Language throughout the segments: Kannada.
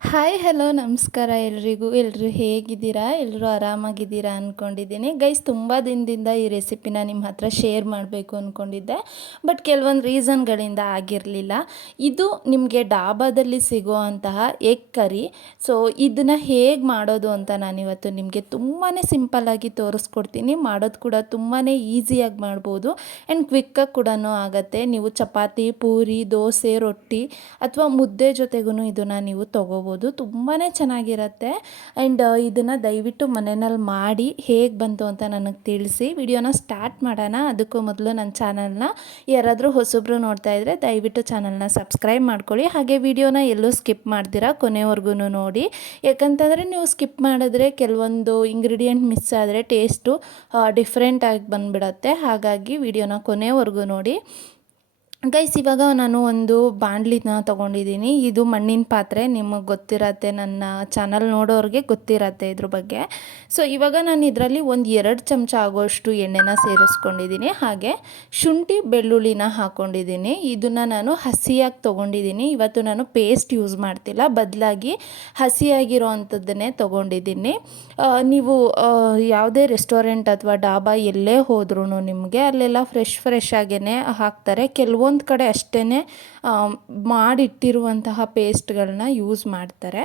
ಹಾಯ್ ಹಲೋ ನಮಸ್ಕಾರ ಎಲ್ರಿಗೂ. ಎಲ್ಲರೂ ಹೇಗಿದ್ದೀರಾ? ಎಲ್ಲರೂ ಆರಾಮಾಗಿದ್ದೀರಾ ಅಂದ್ಕೊಂಡಿದ್ದೀನಿ ಗೈಸ್ ತುಂಬ ದಿನದಿಂದ ಈ ರೆಸಿಪಿನ ನಿಮ್ಮ ಹತ್ರ ಶೇರ್ ಮಾಡಬೇಕು ಅಂದ್ಕೊಂಡಿದ್ದೆ ಬಟ್ ಕೆಲವೊಂದು ರೀಸನ್ಗಳಿಂದ ಆಗಿರಲಿಲ್ಲ. ಇದು ನಿಮಗೆ ಡಾಬಾದಲ್ಲಿ ಸಿಗುವಂತಹ ಎಗ್ ಕರಿ ಸೊ ಇದನ್ನು ಹೇಗೆ ಮಾಡೋದು ಅಂತ ನಾನಿವತ್ತು ನಿಮಗೆ ತುಂಬಾ ಸಿಂಪಲ್ಲಾಗಿ ತೋರಿಸ್ಕೊಡ್ತೀನಿ. ಮಾಡೋದು ಕೂಡ ತುಂಬಾ ಈಸಿಯಾಗಿ ಮಾಡ್ಬೋದು. ಆ್ಯಂಡ್ ಕ್ವಿಕ್ಕಾಗಿ ಕೂಡ ಆಗುತ್ತೆ. ನೀವು ಚಪಾತಿ, ಪೂರಿ, ದೋಸೆ, ರೊಟ್ಟಿ ಅಥವಾ ಮುದ್ದೆ ಜೊತೆಗೂ ಇದನ್ನು ನೀವು ತೊಗೋಬೋದು. ತುಂಬಾ ಚೆನ್ನಾಗಿರುತ್ತೆ. ಆ್ಯಂಡ್ ಇದನ್ನು ದಯವಿಟ್ಟು ಮನೆಯಲ್ಲಿ ಮಾಡಿ ಹೇಗೆ ಬಂತು ಅಂತ ನನಗೆ ತಿಳಿಸಿ. ವಿಡಿಯೋನ ಸ್ಟಾರ್ಟ್ ಮಾಡೋಣ. ಅದಕ್ಕೂ ಮೊದಲು ನನ್ನ ಚಾನಲ್ನ ಯಾರಾದರೂ ಹೊಸಬ್ರು ನೋಡ್ತಾ ಇದ್ದರೆ ದಯವಿಟ್ಟು ಚಾನಲ್ನ ಸಬ್ಸ್ಕ್ರೈಬ್ ಮಾಡ್ಕೊಳ್ಳಿ. ಹಾಗೆ ವಿಡಿಯೋನ ಎಲ್ಲೂ ಸ್ಕಿಪ್ ಮಾಡ್ತೀರಾ ಕೊನೆವರೆಗೂ ನೋಡಿ. ಯಾಕಂತಂದರೆ ನೀವು ಸ್ಕಿಪ್ ಮಾಡಿದ್ರೆ ಕೆಲವೊಂದು ಇಂಗ್ರೀಡಿಯೆಂಟ್ ಮಿಸ್ ಆದರೆ ಟೇಸ್ಟು ಡಿಫ್ರೆಂಟಾಗಿ ಬಂದುಬಿಡತ್ತೆ. ಹಾಗಾಗಿ ವಿಡಿಯೋನ ಕೊನೆವರೆಗೂ ನೋಡಿ. ಗೈಸ್ ಇವಾಗ ನಾನು ಒಂದು ಬಾಣಲಿನ ತೊಗೊಂಡಿದ್ದೀನಿ. ಇದು ಮಣ್ಣಿನ ಪಾತ್ರೆ. ನಿಮಗೆ ಗೊತ್ತಿರತ್ತೆ, ನನ್ನ ಚಾನಲ್ ನೋಡೋರಿಗೆ ಗೊತ್ತಿರತ್ತೆ ಇದ್ರ ಬಗ್ಗೆ. ಸೊ ಇವಾಗ ನಾನು ಇದರಲ್ಲಿ ಒಂದು ಎರಡು ಚಮಚ ಆಗೋಷ್ಟು ಎಣ್ಣೆನ ಸೇರಿಸ್ಕೊಂಡಿದ್ದೀನಿ. ಹಾಗೆ ಶುಂಠಿ, ಬೆಳ್ಳುಳ್ಳಿನ ಹಾಕ್ಕೊಂಡಿದ್ದೀನಿ ಇದನ್ನು ನಾನು ಹಸಿಯಾಗಿ ತೊಗೊಂಡಿದ್ದೀನಿ. ಇವತ್ತು ನಾನು ಪೇಸ್ಟ್ ಯೂಸ್ ಮಾಡ್ತಿಲ್ಲ. ಬದಲಾಗಿ ಹಸಿಯಾಗಿರೋ ಅಂಥದ್ದನ್ನೇ ತೊಗೊಂಡಿದ್ದೀನಿ ನೀವು ಯಾವುದೇ ರೆಸ್ಟೋರೆಂಟ್ ಅಥವಾ ಡಾಬಾ ಎಲ್ಲೇ ಹೋದ್ರೂ ನಿಮಗೆ ಅಲ್ಲೆಲ್ಲ ಫ್ರೆಶ್ ಫ್ರೆಶ್ ಆಗೇ ಹಾಕ್ತಾರೆ. ಕೆಲವು ಕೆಲವೊಂದು ಕಡೆ ಅಷ್ಟೇ ಮಾಡಿಟ್ಟಿರುವಂತಹ ಪೇಸ್ಟ್ಗಳನ್ನ ಯೂಸ್ ಮಾಡ್ತಾರೆ.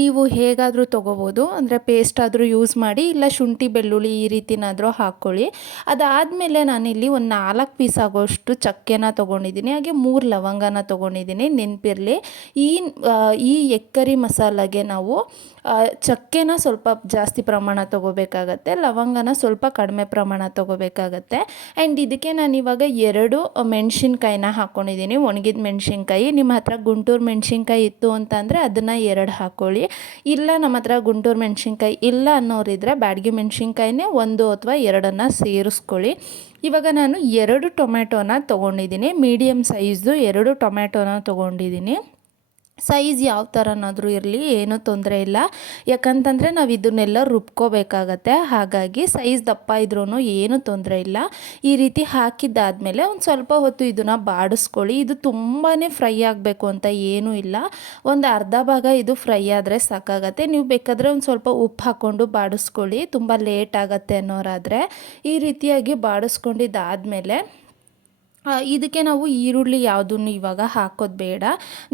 ನೀವು ಹೇಗಾದರೂ ತೊಗೋಬೋದು, ಅಂದರೆ ಪೇಸ್ಟ್ ಆದರೂ ಯೂಸ್ ಮಾಡಿ, ಇಲ್ಲ ಶುಂಠಿ, ಬೆಳ್ಳುಳ್ಳಿ ಈ ರೀತಿನಾದರೂ ಹಾಕ್ಕೊಳ್ಳಿ ಅದಾದಮೇಲೆ ನಾನಿಲ್ಲಿ ಒಂದು ನಾಲ್ಕು ಪೀಸ್ ಆಗೋಷ್ಟು ಚಕ್ಕೆನ ತೊಗೊಂಡಿದ್ದೀನಿ, ಹಾಗೆ ಮೂರು ಲವಂಗನ ತೊಗೊಂಡಿದ್ದೀನಿ ನೆನಪಿರಲಿ. ಈ ಈ ಎಕ್ಕರಿ ಮಸಾಲಾಗೆ ನಾವು ಚಕ್ಕೆನ ಸ್ವಲ್ಪ ಜಾಸ್ತಿ ಪ್ರಮಾಣ ತೊಗೋಬೇಕಾಗತ್ತೆ, ಲವಂಗನ ಸ್ವಲ್ಪ ಕಡಿಮೆ ಪ್ರಮಾಣ ತೊಗೋಬೇಕಾಗತ್ತೆ. ಆ್ಯಂಡ್ ಇದಕ್ಕೆ ನಾನು ಇವಾಗ ಎರಡು ಮೆಣಸಿನ್ಕಾಯಿನ ಹಾಕ್ಕೊಂಡಿದ್ದೀನಿ ಒಣಗಿದ ಮೆಣಸಿನ್ಕಾಯಿ ನಿಮ್ಮ ಹತ್ರ ಗುಂಟೂರು ಮೆಣಸಿನ್ಕಾಯಿ ಇತ್ತು ಅಂತಂದರೆ ಅದನ್ನು ಎರಡು ಹಾಕ್ಕೊಳ್ಳಿ ಇಲ್ಲ ನಮ್ಮ ಹತ್ರ ಗುಂಟೂರು ಮೆಣಸಿನ್ಕಾಯಿ ಇಲ್ಲ ಅನ್ನೋರಿದ್ರೆ ಬ್ಯಾಡಗಿ ಮೆಣಸಿನ್ಕಾಯಿನೇ ಒಂದು ಅಥವಾ ಎರಡನ್ನು ಸೇರಿಸ್ಕೊಳ್ಳಿ. ಇವಾಗ ನಾನು ಎರಡು ಟೊಮ್ಯಾಟೋನ ತೊಗೊಂಡಿದ್ದೀನಿ. ಮೀಡಿಯಮ್ ಸೈಜ್ದು ಎರಡು ಟೊಮ್ಯಾಟೋನ ತೊಗೊಂಡಿದ್ದೀನಿ. ಸೈಜ್ ಯಾವ ಥರನಾದರೂ ಇರಲಿ, ಏನೂ ತೊಂದರೆ ಇಲ್ಲ. ಯಾಕಂತಂದರೆ ನಾವು ಇದನ್ನೆಲ್ಲ ರುಬ್ಕೋಬೇಕಾಗತ್ತೆ. ಹಾಗಾಗಿ ಸೈಜ್ ದಪ್ಪ ಇದ್ರೂ ಏನೂ ತೊಂದರೆ ಇಲ್ಲ. ಈ ರೀತಿ ಹಾಕಿದ್ದಾದಮೇಲೆ ಒಂದು ಸ್ವಲ್ಪ ಹೊತ್ತು ಇದನ್ನು ಬಾಡಿಸ್ಕೊಳ್ಳಿ. ಇದು ತುಂಬಾ ಫ್ರೈ ಆಗಬೇಕು ಅಂತ ಏನೂ ಇಲ್ಲ. ಒಂದು ಅರ್ಧ ಭಾಗ ಇದು ಫ್ರೈ ಆದರೆ ಸಾಕಾಗತ್ತೆ. ನೀವು ಬೇಕಾದರೆ ಒಂದು ಸ್ವಲ್ಪ ಉಪ್ಪು ಹಾಕ್ಕೊಂಡು ಬಾಡಿಸ್ಕೊಳ್ಳಿ. ತುಂಬ ಲೇಟ್ ಆಗುತ್ತೆ ಅನ್ನೋರಾದರೆ. ಈ ರೀತಿಯಾಗಿ ಬಾಡಿಸ್ಕೊಂಡಿದ್ದಾದಮೇಲೆ ಇದಕ್ಕೆ ನಾವು ಈರುಳ್ಳಿ ಯಾವುದನ್ನು ಇವಾಗ ಹಾಕೋದು ಬೇಡ.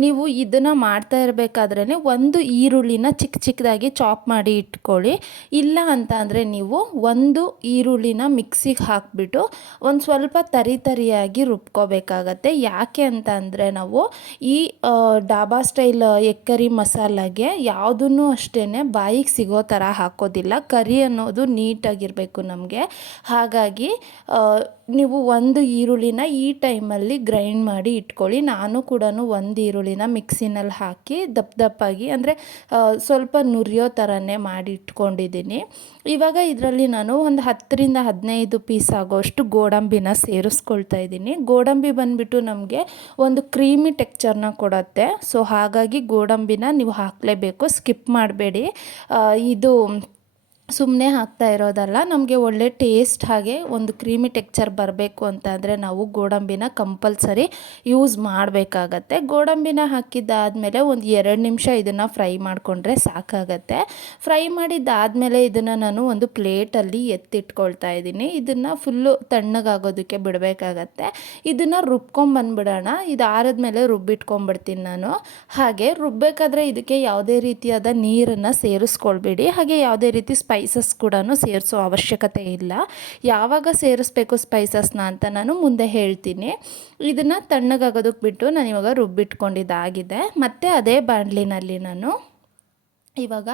ನೀವು ಇದನ್ನು ಮಾಡ್ತಾ ಇರಬೇಕಾದ್ರೇ ಒಂದು ಈರುಳ್ಳಿನ ಚಿಕ್ಕ ಚಿಕ್ಕದಾಗಿ ಚಾಪ್ ಮಾಡಿ ಇಟ್ಕೊಳ್ಳಿ. ಇಲ್ಲ ಅಂತ ಅಂದರೆ ನೀವು ಒಂದು ಈರುಳ್ಳಿನ ಮಿಕ್ಸಿಗೆ ಹಾಕಿಬಿಟ್ಟು ಒಂದು ಸ್ವಲ್ಪ ತರಿ ತರಿಯಾಗಿ ರುಬ್ಕೋಬೇಕಾಗತ್ತೆ. ಯಾಕೆ ಅಂತ ಅಂದರೆ ನಾವು ಈ ಡಾಬಾ ಸ್ಟೈಲ್ ಎಕ್ಕರಿ ಮಸಾಲಾಗೆ ಯಾವುದನ್ನು ಅಷ್ಟೇ ಬಾಯಿಗೆ ಸಿಗೋ ಥರ ಹಾಕೋದಿಲ್ಲ. ಕರಿ ಅನ್ನೋದು ನೀಟಾಗಿರಬೇಕು ನಮಗೆ. ಹಾಗಾಗಿ ನೀವು ಒಂದು ಈರುಳ್ಳಿನ ಈ ಟೈಮಲ್ಲಿ ಗ್ರೈಂಡ್ ಮಾಡಿ ಇಟ್ಕೊಳ್ಳಿ. ನಾನು ಕೂಡ ಒಂದು ಈರುಳ್ಳಿನ ಮಿಕ್ಸಿನಲ್ಲಿ ಹಾಕಿ ದಪ್ಪ ದಪ್ಪಾಗಿ, ಅಂದರೆ ಸ್ವಲ್ಪ ನುರಿಯೋ ಥರನೇ ಮಾಡಿ ಇಟ್ಕೊಂಡಿದ್ದೀನಿ. ಇವಾಗ ಇದರಲ್ಲಿ ನಾನು ಒಂದು ಹತ್ತರಿಂದ ಹದಿನೈದು ಪೀಸ್ ಆಗೋಷ್ಟು ಗೋಡಂಬಿನ ಸೇರಿಸ್ಕೊಳ್ತಾ ಇದ್ದೀನಿ. ಗೋಡಂಬಿ ಬಂದುಬಿಟ್ಟು ನಮಗೆ ಒಂದು ಕ್ರೀಮಿ ಟೆಕ್ಚರ್ನ ಕೊಡುತ್ತೆ. ಸೊ, ಹಾಗಾಗಿ ಗೋಡಂಬಿನ ನೀವು ಹಾಕಲೇಬೇಕು. ಸ್ಕಿಪ್ ಮಾಡಬೇಡಿ. ಇದು ಸುಮ್ಮನೆ ಹಾಕ್ತಾ ಇರೋದಲ್ಲ, ನಮಗೆ ಒಳ್ಳೆ ಟೇಸ್ಟ್ ಹಾಗೆ ಒಂದು ಕ್ರೀಮಿ ಟೆಕ್ಚರ್ ಬರಬೇಕು ಅಂತಂದರೆ ನಾವು ಗೋಡಂಬಿನ ಕಂಪಲ್ಸರಿ ಯೂಸ್ ಮಾಡಬೇಕಾಗತ್ತೆ. ಗೋಡಂಬಿನ ಹಾಕಿದ್ದಾದಮೇಲೆ ಒಂದು ಎರಡು ನಿಮಿಷ ಇದನ್ನು ಫ್ರೈ ಮಾಡಿಕೊಂಡ್ರೆ ಸಾಕಾಗತ್ತೆ. ಫ್ರೈ ಮಾಡಿದ್ದಾದಮೇಲೆ ಇದನ್ನು ನಾನು ಒಂದು ಪ್ಲೇಟಲ್ಲಿ ಎತ್ತಿಟ್ಕೊಳ್ತಾ ಇದ್ದೀನಿ. ಇದನ್ನು ಫುಲ್ಲು ತಣ್ಣಗಾಗೋದಕ್ಕೆ ಬಿಡಬೇಕಾಗತ್ತೆ. ಇದನ್ನು ರುಬ್ಕೊಂಬಂದ್ಬಿಡೋಣ ಇದು ಆರಿದ್ಮೇಲೆ ರುಬ್ಬಿಟ್ಕೊಂಬಿಡ್ತೀನಿ ನಾನು. ಹಾಗೆ ರುಬ್ಬಬೇಕಾದ್ರೆ ಇದಕ್ಕೆ ಯಾವುದೇ ರೀತಿಯಾದ ನೀರನ್ನು ಸೇರಿಸ್ಕೊಳ್ಬೇಡಿ. ಹಾಗೆ ಯಾವುದೇ ರೀತಿ ಸ್ಪೈಸಸ್ ಕೂಡ ಸೇರಿಸೋ ಅವಶ್ಯಕತೆ ಇಲ್ಲ. ಯಾವಾಗ ಸೇರಿಸ್ಬೇಕು ಸ್ಪೈಸಸ್ನ ಅಂತ ನಾನು ಮುಂದೆ ಹೇಳ್ತೀನಿ. ಇದನ್ನು ತಣ್ಣಗಾಗೋದಕ್ಕೆ ಬಿಟ್ಟು ನಾನು ಇವಾಗ ರುಬ್ಬಿಟ್ಕೊಂಡಿದ್ದಾಗಿದೆ. ಮತ್ತು ಅದೇ ಬಾಣಲಿನಲ್ಲಿ ನಾನು ಇವಾಗ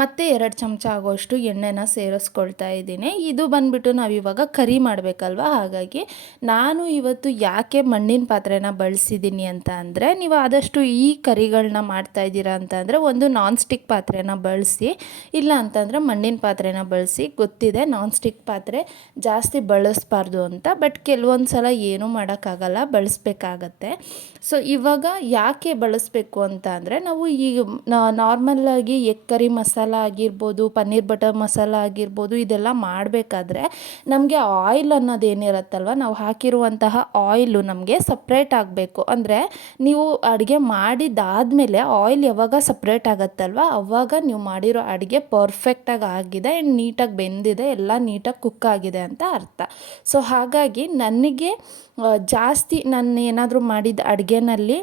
ಮತ್ತೆ ಎರಡು ಚಮಚ ಆಗೋಷ್ಟು ಎಣ್ಣೆನ ಸೇರಿಸ್ಕೊಳ್ತಾ ಇದ್ದೀನಿ. ಇದು ಬಂದುಬಿಟ್ಟು ನಾವಿವಾಗ ಕರಿ ಮಾಡಬೇಕಲ್ವ? ಹಾಗಾಗಿ ನಾನು ಇವತ್ತು ಯಾಕೆ ಮಣ್ಣಿನ ಪಾತ್ರೆನ ಬಳಸಿದ್ದೀನಿ ಅಂತ ಅಂದರೆ, ನೀವು ಆದಷ್ಟು ಈ ಕರಿಗಳನ್ನ ಮಾಡ್ತಾ ಇದ್ದೀರಾ ಅಂತ ಅಂದರೆ, ಒಂದು ನಾನ್ ಸ್ಟಿಕ್ ಪಾತ್ರೆನ ಬಳಸಿ, ಇಲ್ಲ ಅಂತಂದರೆ ಮಣ್ಣಿನ ಪಾತ್ರೆನ ಬಳಸಿ, ಗೊತ್ತಿದೆ ನಾನ್ ಸ್ಟಿಕ್ ಪಾತ್ರೆ ಜಾಸ್ತಿ ಬಳಸಬಾರ್ದು ಅಂತ, ಬಟ್ ಕೆಲವೊಂದು ಸಲ ಏನೂ ಮಾಡೋಕ್ಕಾಗಲ್ಲ, ಬಳಸಬೇಕಾಗತ್ತೆ. ಸೊ ಇವಾಗ ಯಾಕೆ ಬಳಸಬೇಕು ಅಂತ ಅಂದರೆ, ನಾವು ಈ ನಾರ್ಮಲ್ಲಾಗಿ ಎಗ್ ಕರಿ ಮಸಾಲ ಆಗಿರ್ಬೋದು, ಪನ್ನೀರ್ ಬಟರ್ ಮಸಾಲ ಆಗಿರ್ಬೋದು, ಇದೆಲ್ಲ ಮಾಡಬೇಕಾದ್ರೆ ನಮಗೆ ಆಯಿಲ್ ಅನ್ನೋದು ಏನಿರುತ್ತಲ್ವ? ನಾವು ಹಾಕಿರುವಂತಹ ಆಯಿಲು ನಮಗೆ ಸಪ್ರೇಟ್ ಆಗಬೇಕು. ಅಂದರೆ ನೀವು ಅಡುಗೆ ಮಾಡಿದ್ದಾದಮೇಲೆ ಆಯಿಲ್ ಯಾವಾಗ ಸಪ್ರೇಟ್ ಆಗುತ್ತಲ್ವ? ಅವಾಗ ನೀವು ಮಾಡಿರೋ ಅಡುಗೆ ಪರ್ಫೆಕ್ಟಾಗಿ ಆಗಿದೆ ಆ್ಯಂಡ್ ನೀಟಾಗಿ ಬೆಂದಿದೆ, ಎಲ್ಲ ನೀಟಾಗಿ ಕುಕ್ ಆಗಿದೆ ಅಂತ ಅರ್ಥ. ಸೊ ಹಾಗಾಗಿ ನನಗೆ ಜಾಸ್ತಿ ನಾನು ಏನಾದರೂ ಮಾಡಿದ ಅಡುಗೆನಲ್ಲಿ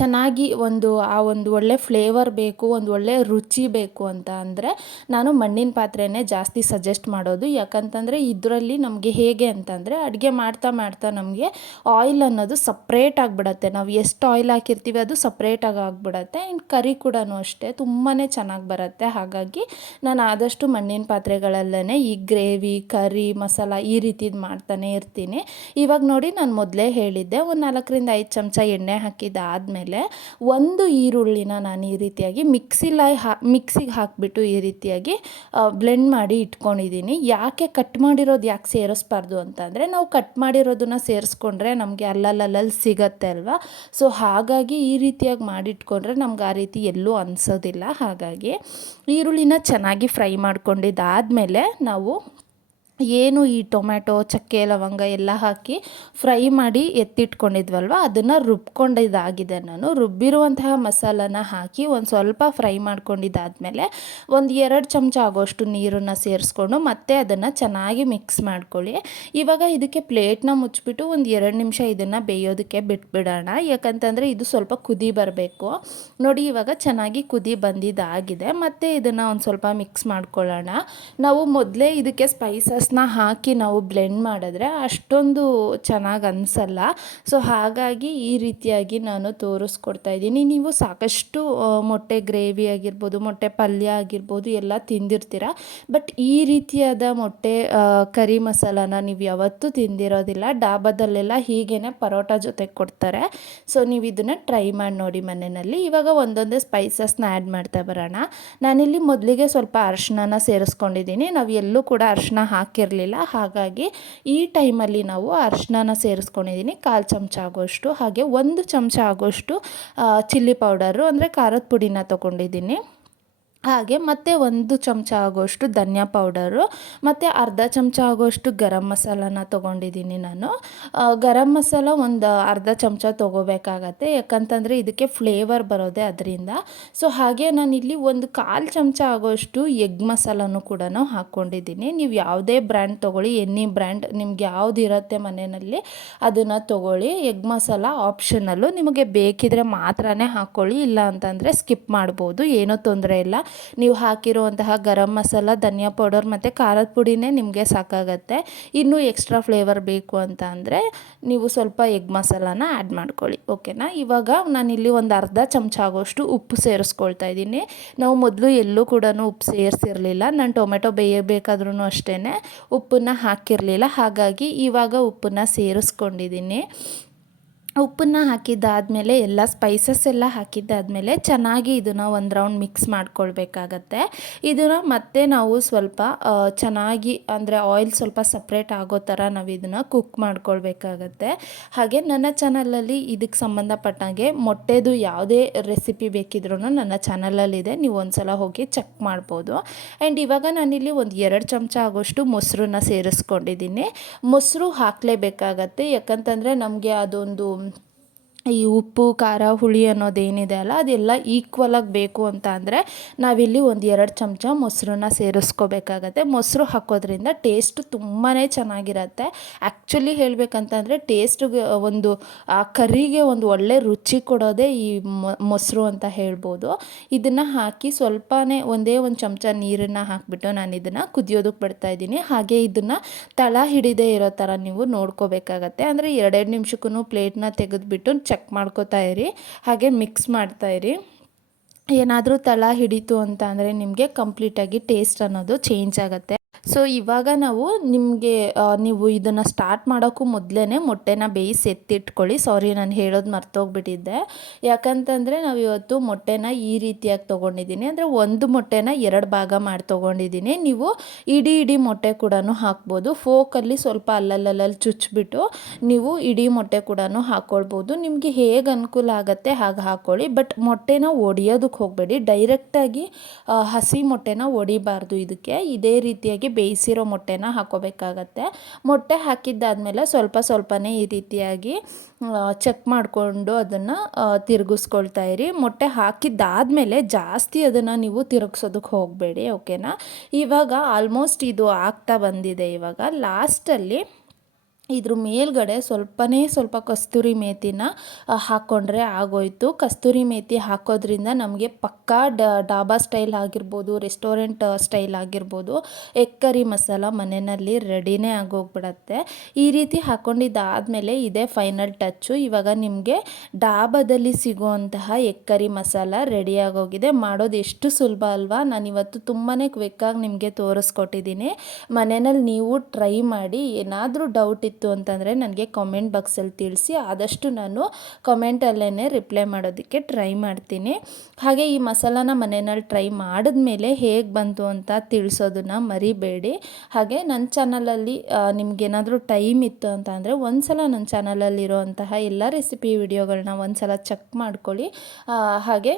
ಚೆನ್ನಾಗಿ ಒಂದು, ಆ ಒಂದು ಒಳ್ಳೆ ಫ್ಲೇವರ್ ಬೇಕು, ಒಂದು ಒಳ್ಳೆ ರುಚಿ ಬೇಕು ಅಂತ ಅಂದರೆ ನಾನು ಮಣ್ಣಿನ ಪಾತ್ರೆನೇ ಜಾಸ್ತಿ ಸಜೆಸ್ಟ್ ಮಾಡೋದು. ಯಾಕಂತಂದರೆ ಇದರಲ್ಲಿ ನಮಗೆ ಹೇಗೆ ಅಂತಂದರೆ ಅಡುಗೆ ಮಾಡ್ತಾ ಮಾಡ್ತಾ ನಮಗೆ ಆಯಿಲ್ ಅನ್ನೋದು ಸಪ್ರೇಟ್ ಆಗಿಬಿಡತ್ತೆ. ನಾವು ಎಷ್ಟು ಆಯಿಲ್ ಹಾಕಿರ್ತೀವಿ ಅದು ಸಪ್ರೇಟಾಗಿ ಆಗಿಬಿಡತ್ತೆ. ಆ್ಯಂಡ್ ಕರಿ ಕೂಡ ಅಷ್ಟೇ ತುಂಬಾ ಚೆನ್ನಾಗಿ ಬರುತ್ತೆ. ಹಾಗಾಗಿ ನಾನು ಆದಷ್ಟು ಮಣ್ಣಿನ ಪಾತ್ರೆಗಳಲ್ಲೇ ಈ ಗ್ರೇವಿ ಕರಿ ಮಸಾಲ ಈ ರೀತಿದು ಮಾಡ್ತಾನೆ ಇರ್ತೀನಿ. ಇವಾಗ ನೋಡಿ ನಾನು ಮೊದಲೇ ಹೇಳಿದ್ದೆ, ಒಂದು ನಾಲ್ಕರಿಂದ ಐದು ಚಮಚ ಎಣ್ಣೆ ಹಾಕಿದ್ದು ಆದಮೇಲೆ ಒಂದು ಈರುಳ್ಳಿನ ನಾನು ಈ ರೀತಿಯಾಗಿ ಮಿಕ್ಸಿಲ ಹಾ, ಮಿಕ್ಸಿಗೆ ಹಾಕಿಬಿಟ್ಟು ಈ ರೀತಿಯಾಗಿ ಬ್ಲೆಂಡ್ ಮಾಡಿ ಇಟ್ಕೊಂಡಿದ್ದೀನಿ. ಯಾಕೆ ಕಟ್ ಮಾಡಿರೋದು ಯಾಕೆ ಸೇರಿಸ್ಬಾರ್ದು ಅಂತಂದರೆ, ನಾವು ಕಟ್ ಮಾಡಿರೋದನ್ನ ಸೇರಿಸ್ಕೊಂಡ್ರೆ ನಮಗೆ ಅಲ್ಲಲ್ಲಲ್ಲಿ ಸಿಗತ್ತೆ ಅಲ್ವಾ? ಸೊ ಹಾಗಾಗಿ ಈ ರೀತಿಯಾಗಿ ಮಾಡಿಟ್ಕೊಂಡ್ರೆ ನಮ್ಗೆ ಆ ರೀತಿ ಎಲ್ಲೂ ಅನಿಸೋದಿಲ್ಲ. ಹಾಗಾಗಿ ಈರುಳ್ಳಿನ ಚೆನ್ನಾಗಿ ಫ್ರೈ ಮಾಡ್ಕೊಂಡಿದ್ದಾದಮೇಲೆ ನಾವು ಏನು ಈ ಟೊಮ್ಯಾಟೊ, ಚಕ್ಕೆ, ಲವಂಗ ಎಲ್ಲ ಹಾಕಿ ಫ್ರೈ ಮಾಡಿ ಎತ್ತಿಟ್ಕೊಂಡಿದ್ವಲ್ವ? ಅದನ್ನು ರುಬ್ಕೊಂಡಿದ್ದಾಗಿದೆ ನಾನು. ರುಬ್ಬಿರುವಂತಹ ಮಸಾಲನ ಹಾಕಿ ಒಂದು ಸ್ವಲ್ಪ ಫ್ರೈ ಮಾಡ್ಕೊಂಡಿದ್ದಾದಮೇಲೆ ಒಂದು ಎರಡು ಚಮಚ ಆಗೋಷ್ಟು ನೀರನ್ನು ಸೇರಿಸ್ಕೊಂಡು ಮತ್ತೆ ಅದನ್ನು ಚೆನ್ನಾಗಿ ಮಿಕ್ಸ್ ಮಾಡ್ಕೊಳ್ಳಿ. ಇವಾಗ ಇದಕ್ಕೆ ಪ್ಲೇಟ್ನ ಮುಚ್ಚಿಬಿಟ್ಟು ಒಂದು ಎರಡು ನಿಮಿಷ ಇದನ್ನು ಬೇಯೋದಕ್ಕೆ ಬಿಟ್ಬಿಡೋಣ. ಯಾಕಂತಂದರೆ ಇದು ಸ್ವಲ್ಪ ಕುದಿ ಬರಬೇಕು. ನೋಡಿ, ಇವಾಗ ಚೆನ್ನಾಗಿ ಕುದಿ ಬಂದಿದ್ದಾಗಿದೆ. ಮತ್ತು ಇದನ್ನು ಒಂದು ಸ್ವಲ್ಪ ಮಿಕ್ಸ್ ಮಾಡ್ಕೊಳ್ಳೋಣ. ನಾವು ಮೊದಲೇ ಇದಕ್ಕೆ ಸ್ಪೈಸಸ್ ನ ಹಾಕಿ ನಾವು ಬ್ಲೆಂಡ್ ಮಾಡಿದ್ರೆ ಅಷ್ಟೊಂದು ಚೆನ್ನಾಗಿ ಅನಿಸಲ್ಲ. ಸೊ, ಹಾಗಾಗಿ ಈ ರೀತಿಯಾಗಿ ನಾನು ತೋರಿಸ್ಕೊಡ್ತಾ ಇದ್ದೀನಿ. ನೀವು ಸಾಕಷ್ಟು ಮೊಟ್ಟೆ ಗ್ರೇವಿ ಆಗಿರ್ಬೋದು, ಮೊಟ್ಟೆ ಪಲ್ಯ ಆಗಿರ್ಬೋದು ಎಲ್ಲ ತಿಂದಿರ್ತೀರ? ಬಟ್ ಈ ರೀತಿಯಾದ ಮೊಟ್ಟೆ ಕರಿ ಮಸಾಲಾನ ನೀವು ಯಾವತ್ತೂ ತಿಂದಿರೋದಿಲ್ಲ. ಡಾಬಾದಲ್ಲೆಲ್ಲ ಹೀಗೇನೆ ಪರೋಟ ಜೊತೆಗೆ ಕೊಡ್ತಾರೆ. ಸೊ, ನೀವು ಇದನ್ನು ಟ್ರೈ ಮಾಡಿ ನೋಡಿ ಮನೆಯಲ್ಲಿ. ಇವಾಗ ಒಂದೊಂದೇ ಸ್ಪೈಸಸ್ನ ಆ್ಯಡ್ ಮಾಡ್ತಾ ಬರೋಣ. ನಾನಿಲ್ಲಿ ಮೊದಲಿಗೆ ಸ್ವಲ್ಪ ಅರಿಶಿನ ಸೇರಿಸ್ಕೊಂಡಿದ್ದೀನಿ. ನಾವು ಎಲ್ಲೂ ಕೂಡ ಅರಿಶಿನ ಹಾಕಿ ಹಾಕಿರಲಿಲ್ಲ ಹಾಗಾಗಿ ಈ ಟೈಮಲ್ಲಿ ನಾವು ಅರಿಶಿನ ಸೇರಿಸ್ಕೊಂಡಿದ್ದೀನಿ ಕಾಲು ಚಮಚ ಆಗೋಷ್ಟು ಹಾಗೆ ಒಂದು ಚಮಚ ಆಗೋಷ್ಟು ಚಿಲ್ಲಿ ಪೌಡರು, ಅಂದರೆ ಖಾರದ ಪುಡಿನ ತೊಗೊಂಡಿದ್ದೀನಿ ಹಾಗೆ ಮತ್ತು ಒಂದು ಚಮಚ ಆಗೋಷ್ಟು ಧನಿಯಾ ಪೌಡರು, ಮತ್ತು ಅರ್ಧ ಚಮಚ ಆಗೋಷ್ಟು ಗರಂ ಮಸಾಲಾನ ತೊಗೊಂಡಿದ್ದೀನಿ ನಾನು. ಗರಂ ಮಸಾಲ ಒಂದು ಅರ್ಧ ಚಮಚ ತೊಗೋಬೇಕಾಗತ್ತೆ, ಯಾಕಂತಂದರೆ ಇದಕ್ಕೆ ಫ್ಲೇವರ್ ಬರೋದೆ ಅದರಿಂದ. ಸೊ, ಹಾಗೆ ನಾನಿಲ್ಲಿ ಒಂದು ಕಾಲು ಚಮಚ ಆಗೋಷ್ಟು ಎಗ್ ಮಸಾಲನೂ ಕೂಡ ಹಾಕ್ಕೊಂಡಿದ್ದೀನಿ. ನೀವು ಯಾವುದೇ ಬ್ರ್ಯಾಂಡ್ ತೊಗೊಳ್ಳಿ, ಎನಿ ಬ್ರ್ಯಾಂಡ್ ನಿಮ್ಗೆ ಯಾವ್ದು ಇರುತ್ತೆ ಮನೆಯಲ್ಲಿ ಅದನ್ನು ತೊಗೊಳ್ಳಿ. ಎಗ್ ಮಸಾಲ ಆಪ್ಷನಲ್ಲು ನಿಮಗೆ ಬೇಕಿದ್ರೆ ಮಾತ್ರನೇ ಹಾಕ್ಕೊಳ್ಳಿ ಇಲ್ಲ ಅಂತಂದರೆ ಸ್ಕಿಪ್ ಮಾಡ್ಬೋದು, ಏನೂ ತೊಂದರೆ ಇಲ್ಲ. ನೀವು ಹಾಕಿರುವಂತಹ ಗರಂ ಮಸಾಲ, ಧನಿಯಾ ಪೌಡರ್ ಮತ್ತು ಖಾರದ ಪುಡಿನೇ ನಿಮಗೆ ಸಾಕಾಗತ್ತೆ. ಇನ್ನೂ ಎಕ್ಸ್ಟ್ರಾ ಫ್ಲೇವರ್ ಬೇಕು ಅಂತ ಅಂದರೆ ನೀವು ಸ್ವಲ್ಪ ಎಗ್ ಮಸಾಲಾನ ಆ್ಯಡ್ ಮಾಡ್ಕೊಳ್ಳಿ ಓಕೆನಾ ಇವಾಗ ನಾನಿಲ್ಲಿ ಒಂದು ಅರ್ಧ ಚಮಚ ಆಗೋಷ್ಟು ಉಪ್ಪು ಸೇರಿಸ್ಕೊಳ್ತಾ ಇದ್ದೀನಿ. ನಾವು ಮೊದಲು ಎಲ್ಲೂ ಕೂಡ ಉಪ್ಪು ಸೇರಿಸಿರಲಿಲ್ಲ, ನಾನು ಟೊಮೆಟೊ ಬೇಯಬೇಕಾದ್ರೂ ಅಷ್ಟೇ ಉಪ್ಪನ್ನು ಹಾಕಿರಲಿಲ್ಲ. ಹಾಗಾಗಿ ಇವಾಗ ಉಪ್ಪನ್ನು ಸೇರಿಸ್ಕೊಂಡಿದ್ದೀನಿ. ಉಪ್ಪನ್ನು ಹಾಕಿದ್ದಾದಮೇಲೆ ಎಲ್ಲ ಸ್ಪೈಸಸ್ ಎಲ್ಲ ಹಾಕಿದ್ದಾದಮೇಲೆ ಚೆನ್ನಾಗಿ ಇದನ್ನು ಒಂದು ರೌಂಡ್ ಮಿಕ್ಸ್ ಮಾಡ್ಕೊಳ್ಬೇಕಾಗತ್ತೆ. ಇದನ್ನು ಮತ್ತೆ ನಾವು ಸ್ವಲ್ಪ ಚೆನ್ನಾಗಿ ಅಂದರೆ ಆಯಿಲ್ ಸ್ವಲ್ಪ ಸಪ್ರೇಟ್ ಆಗೋ ಥರ ನಾವು ಇದನ್ನು ಕುಕ್ ಮಾಡ್ಕೊಳ್ಬೇಕಾಗತ್ತೆ. ಹಾಗೆ ನನ್ನ ಚಾನಲಲ್ಲಿ ಇದಕ್ಕೆ ಸಂಬಂಧಪಟ್ಟಂಗೆ ಮೊಟ್ಟೆದು ಯಾವುದೇ ರೆಸಿಪಿ ಬೇಕಿದ್ರೂ ನನ್ನ ಚಾನಲಲ್ಲಿದೆ ನೀವು ಒಂದು ಸಲ ಹೋಗಿ ಚೆಕ್ ಮಾಡ್ಬೋದು. ಆ್ಯಂಡ್ ಇವಾಗ ನಾನಿಲ್ಲಿ ಒಂದು ಎರಡು ಚಮಚ ಆಗೋಷ್ಟು ಮೊಸರನ್ನ ಸೇರಿಸ್ಕೊಂಡಿದ್ದೀನಿ. ಮೊಸರು ಹಾಕಲೇಬೇಕಾಗತ್ತೆ, ಯಾಕಂತಂದರೆ ನಮಗೆ ಅದೊಂದು ಈ ಉಪ್ಪು, ಖಾರ, ಹುಳಿ ಅನ್ನೋದೇನಿದೆ ಅಲ್ಲ, ಅದೆಲ್ಲ ಈಕ್ವಲಾಗಿ ಬೇಕು ಅಂತ ಅಂದರೆ ನಾವಿಲ್ಲಿ ಒಂದು ಎರಡು ಚಮಚ ಮೊಸರನ್ನ ಸೇರಿಸ್ಕೋಬೇಕಾಗತ್ತೆ. ಮೊಸರು ಹಾಕೋದ್ರಿಂದ ಟೇಸ್ಟ್ ತುಂಬಾ ಚೆನ್ನಾಗಿರತ್ತೆ. ಆ್ಯಕ್ಚುಲಿ ಹೇಳಬೇಕಂತಂದರೆ ಟೇಸ್ಟ್ಗೆ ಒಂದು, ಆ ಕರಿಗೆ ಒಂದು ಒಳ್ಳೆ ರುಚಿ ಕೊಡೋದೇ ಈ ಮೊಸರು ಅಂತ ಹೇಳ್ಬೋದು. ಇದನ್ನು ಹಾಕಿ ಸ್ವಲ್ಪನೇ ಒಂದೇ ಒಂದು ಚಮಚ ನೀರನ್ನು ಹಾಕಿಬಿಟ್ಟು ನಾನು ಇದನ್ನು ಕುದಿಯೋದಕ್ಕೆ ಬಿಡ್ತಾ ಇದ್ದೀನಿ. ಹಾಗೆ ಇದನ್ನು ತಳ ಹಿಡಿದೇ ಇರೋ ಥರ ನೀವು ನೋಡ್ಕೋಬೇಕಾಗತ್ತೆ. ಅಂದರೆ ಎರಡೆರಡು ನಿಮಿಷಕ್ಕೂ ಪ್ಲೇಟ್ನ ತೆಗೆದುಬಿಟ್ಟು ಮಾಡ್ಕೋತಾ ಇರಿ ಹಾಗೆ ಮಿಕ್ಸ್ ಮಾಡ್ತಾ ಇರಿ. ಏನಾದರೂ ತಳ ಹಿಡಿತು ಅಂತ ಅಂದರೆ ನಿಮಗೆ ಕಂಪ್ಲೀಟಾಗಿ ಟೇಸ್ಟ್ ಅನ್ನೋದು ಚೇಂಜ್ ಆಗುತ್ತೆ. ಸೊ ಇವಾಗ ನಾವು ನಿಮಗೆ ನೀವು ಇದನ್ನು ಸ್ಟಾರ್ಟ್ ಮಾಡೋಕ್ಕೂ ಮೊದಲೇ ಮೊಟ್ಟೆನ ಬೇಯಿಸಿ ಎತ್ತಿಟ್ಕೊಳ್ಳಿ. ಸಾರಿ ನಾನು ಹೇಳೋದು ಮರ್ತೋಗ್ಬಿಟ್ಟಿದ್ದೆ. ಯಾಕಂತಂದರೆ ನಾವು ಇವತ್ತು ಮೊಟ್ಟೆನ ಈ ರೀತಿಯಾಗಿ ತೊಗೊಂಡಿದ್ದೀನಿ ಅಂದರೆ ಒಂದು ಮೊಟ್ಟೆನ ಎರಡು ಭಾಗ ಮಾಡಿ ತೊಗೊಂಡಿದ್ದೀನಿ ನೀವು ಇಡೀ ಇಡೀ ಮೊಟ್ಟೆ ಕೂಡ ಹಾಕ್ಬೋದು. ಫೋಕಲ್ಲಿ ಸ್ವಲ್ಪ ಅಲ್ಲಲ್ಲಲ್ಲಿ ಚುಚ್ಚಿಬಿಟ್ಟು ನೀವು ಇಡೀ ಮೊಟ್ಟೆ ಕೂಡ ಹಾಕ್ಕೊಳ್ಬೋದು ನಿಮಗೆ ಹೇಗೆ ಅನುಕೂಲ ಆಗುತ್ತೆ ಹಾಗೆ ಹಾಕ್ಕೊಳ್ಳಿ ಬಟ್ ಮೊಟ್ಟೆನ ಒಡೆಯೋದಕ್ಕೆ ಹೋಗಬೇಡಿ. ಡೈರೆಕ್ಟಾಗಿ ಹಸಿ ಮೊಟ್ಟೆನ ಒಡಿಬಾರ್ದು ಇದಕ್ಕೆ. ಇದೇ ರೀತಿಯಾಗಿ ಬೇಯಿಸಿರೋ ಮೊಟ್ಟೆನ ಹಾಕೋಬೇಕಾಗತ್ತೆ. ಮೊಟ್ಟೆ ಹಾಕಿದ್ದಾದಮೇಲೆ ಸ್ವಲ್ಪ ಸ್ವಲ್ಪನೇ ಈ ರೀತಿಯಾಗಿ ಚೆಕ್ ಮಾಡಿಕೊಂಡು ಅದನ್ನು ತಿರುಗಿಸ್ಕೊಳ್ತಾ ಇರಿ. ಮೊಟ್ಟೆ ಹಾಕಿದ್ದಾದಮೇಲೆ ಜಾಸ್ತಿ ಅದನ್ನು ನೀವು ತಿರುಗಿಸೋದಕ್ಕೆ ಹೋಗಬೇಡಿ ಓಕೆನಾ ಇವಾಗ ಆಲ್ಮೋಸ್ಟ್ ಇದು ಆಗ್ತಾ ಬಂದಿದೆ ಇವಾಗ. ಲಾಸ್ಟಲ್ಲಿ ಇದ್ರ ಮೇಲ್ಗಡೆ ಸ್ವಲ್ಪನೇ ಸ್ವಲ್ಪ ಕಸ್ತೂರಿ ಮೇಥಿನ ಹಾಕ್ಕೊಂಡ್ರೆ ಆಗೋಯಿತು. ಕಸ್ತೂರಿ ಮೇತಿ ಹಾಕೋದ್ರಿಂದ ನಮಗೆ ಪಕ್ಕಾ ಡಾಬಾ ಸ್ಟೈಲ್ ಆಗಿರ್ಬೋದು, ರೆಸ್ಟೋರೆಂಟ್ ಸ್ಟೈಲ್ ಆಗಿರ್ಬೋದು ಎಗ್ ಕರಿ ಮಸಾಲ ಮನೆಯಲ್ಲಿ ರೆಡಿನೇ ಆಗೋಗ್ಬಿಡತ್ತೆ. ಈ ರೀತಿ ಹಾಕ್ಕೊಂಡಿದ್ದಾದಮೇಲೆ ಇದೇ ಫೈನಲ್ ಟಚ್ಚು. ಇವಾಗ ನಿಮಗೆ ಡಾಬಾದಲ್ಲಿ ಸಿಗುವಂತಹ ಎಗ್ ಕರಿ ಮಸಾಲ ರೆಡಿಯಾಗೋಗಿದೆ ಮಾಡೋದು ಎಷ್ಟು ಸುಲಭ ಅಲ್ವಾ? ನಾನಿವತ್ತು ತುಂಬಾ ಕ್ವಿಕ್ಕಾಗಿ ನಿಮಗೆ ತೋರಿಸ್ಕೊಟ್ಟಿದ್ದೀನಿ. ಮನೆಯಲ್ಲಿ ನೀವು ಟ್ರೈ ಮಾಡಿ, ಏನಾದರೂ ಡೌಟ್ ಇತ್ತು ಇತ್ತು ಅಂತಂದರೆ ನನಗೆ ಕಾಮೆಂಟ್ ಬಾಕ್ಸಲ್ಲಿ ತಿಳಿಸಿ, ಆದಷ್ಟು ನಾನು ಕಮೆಂಟಲ್ಲೇ ರಿಪ್ಲೈ ಮಾಡೋದಕ್ಕೆ ಟ್ರೈ ಮಾಡ್ತೀನಿ. ಹಾಗೆ ಈ ಮಸಾಲಾನ ಮನೆಯಲ್ಲಿ ಟ್ರೈ ಮಾಡಿದ್ಮೇಲೆ ಹೇಗೆ ಬಂತು ಅಂತ ತಿಳಿಸೋದನ್ನು ಮರಿಬೇಡಿ. ಹಾಗೆ ನನ್ನ ಚಾನಲಲ್ಲಿ ನಿಮಗೇನಾದರೂ ಟೈಮ್ ಇತ್ತು ಅಂತ ಅಂದರೆ ಒಂದು ಸಲ ನನ್ನ ಚಾನಲಲ್ಲಿರುವಂತಹ ಎಲ್ಲ ರೆಸಿಪಿ ವಿಡಿಯೋಗಳನ್ನ ಒಂದು ಸಲ ಚೆಕ್ ಮಾಡ್ಕೊಳ್ಳಿ. ಹಾಗೆ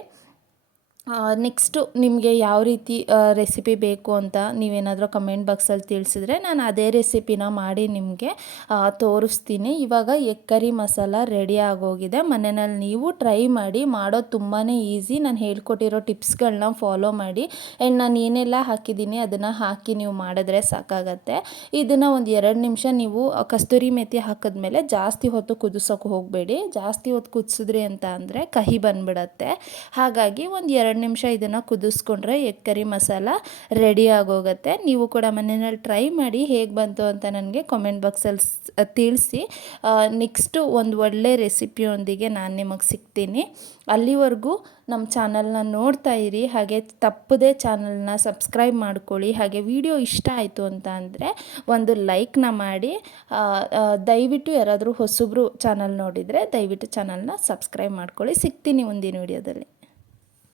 ನೆಕ್ಸ್ಟು ನಿಮಗೆ ಯಾವ ರೀತಿ ರೆಸಿಪಿ ಬೇಕು ಅಂತ ನೀವೇನಾದರೂ ಕಮೆಂಟ್ ಬಾಕ್ಸಲ್ಲಿ ತಿಳಿಸಿದ್ರೆ ನಾನು ಅದೇ ರೆಸಿಪಿನ ಮಾಡಿ ನಿಮಗೆ ತೋರಿಸ್ತೀನಿ. ಇವಾಗ ಎಗ್ ಕರಿ ಮಸಾಲ ರೆಡಿ ಆಗೋಗಿದೆ. ಮನೆಯಲ್ಲಿ ನೀವು ಟ್ರೈ ಮಾಡಿ ಮಾಡೋದು ತುಂಬಾ ಈಸಿ ನಾನು ಹೇಳ್ಕೊಟ್ಟಿರೋ ಟಿಪ್ಸ್ಗಳನ್ನ ಫಾಲೋ ಮಾಡಿ. ಆ್ಯಂಡ್ ನಾನು ಏನೆಲ್ಲ ಹಾಕಿದ್ದೀನಿ ಅದನ್ನು ಹಾಕಿ ನೀವು ಮಾಡಿದ್ರೆ ಸಾಕಾಗತ್ತೆ. ಇದನ್ನು ಒಂದು ಎರಡು ನಿಮಿಷ ನೀವು ಕಸ್ತೂರಿ ಮೆಥಿ ಹಾಕಿದ್ಮೇಲೆ ಜಾಸ್ತಿ ಹೊತ್ತು ಕುದಿಸೋಕೆ ಹೋಗಬೇಡಿ. ಜಾಸ್ತಿ ಹೊತ್ತು ಕುದಿಸಿದ್ರಿ ಅಂತ ಅಂದರೆ ಕಹಿ ಬಂದುಬಿಡತ್ತೆ. ಹಾಗಾಗಿ ಒಂದು ಎರಡು ನಿಮಿಷ ಇದನ್ನು ಕುದಿಸ್ಕೊಂಡ್ರೆ ಎಗ್ ಕರಿ ಮಸಾಲ ರೆಡಿ ಆಗೋಗುತ್ತೆ. ನೀವು ಕೂಡ ಮನೆಯಲ್ಲಿ ಟ್ರೈ ಮಾಡಿ ಹೇಗೆ ಬಂತು ಅಂತ ನನಗೆ ಕಾಮೆಂಟ್ ಬಾಕ್ಸಲ್ಲಿ ತಿಳಿಸಿ. ನೆಕ್ಸ್ಟು ಒಂದು ಒಳ್ಳೆ ರೆಸಿಪಿಯೊಂದಿಗೆ ನಾನು ನಿಮಗೆ ಸಿಗ್ತೀನಿ. ಅಲ್ಲಿವರೆಗೂ ನಮ್ಮ ಚಾನಲ್ನ ನೋಡ್ತಾ ಇರಿ. ಹಾಗೆ ತಪ್ಪದೇ ಚಾನಲ್ನ ಸಬ್ಸ್ಕ್ರೈಬ್ ಮಾಡ್ಕೊಳ್ಳಿ. ಹಾಗೆ ವಿಡಿಯೋ ಇಷ್ಟ ಆಯಿತು ಅಂತ ಅಂದರೆ ಒಂದು ಲೈಕ್ನ ಮಾಡಿ. ದಯವಿಟ್ಟು ಯಾರಾದರೂ ಹೊಸಬ್ರು ಚಾನಲ್ ನೋಡಿದರೆ ದಯವಿಟ್ಟು ಚಾನಲ್ನ ಸಬ್ಸ್ಕ್ರೈಬ್ ಮಾಡ್ಕೊಳ್ಳಿ. ಸಿಗ್ತೀನಿ ಮುಂದಿನ ವಿಡಿಯೋದಲ್ಲಿ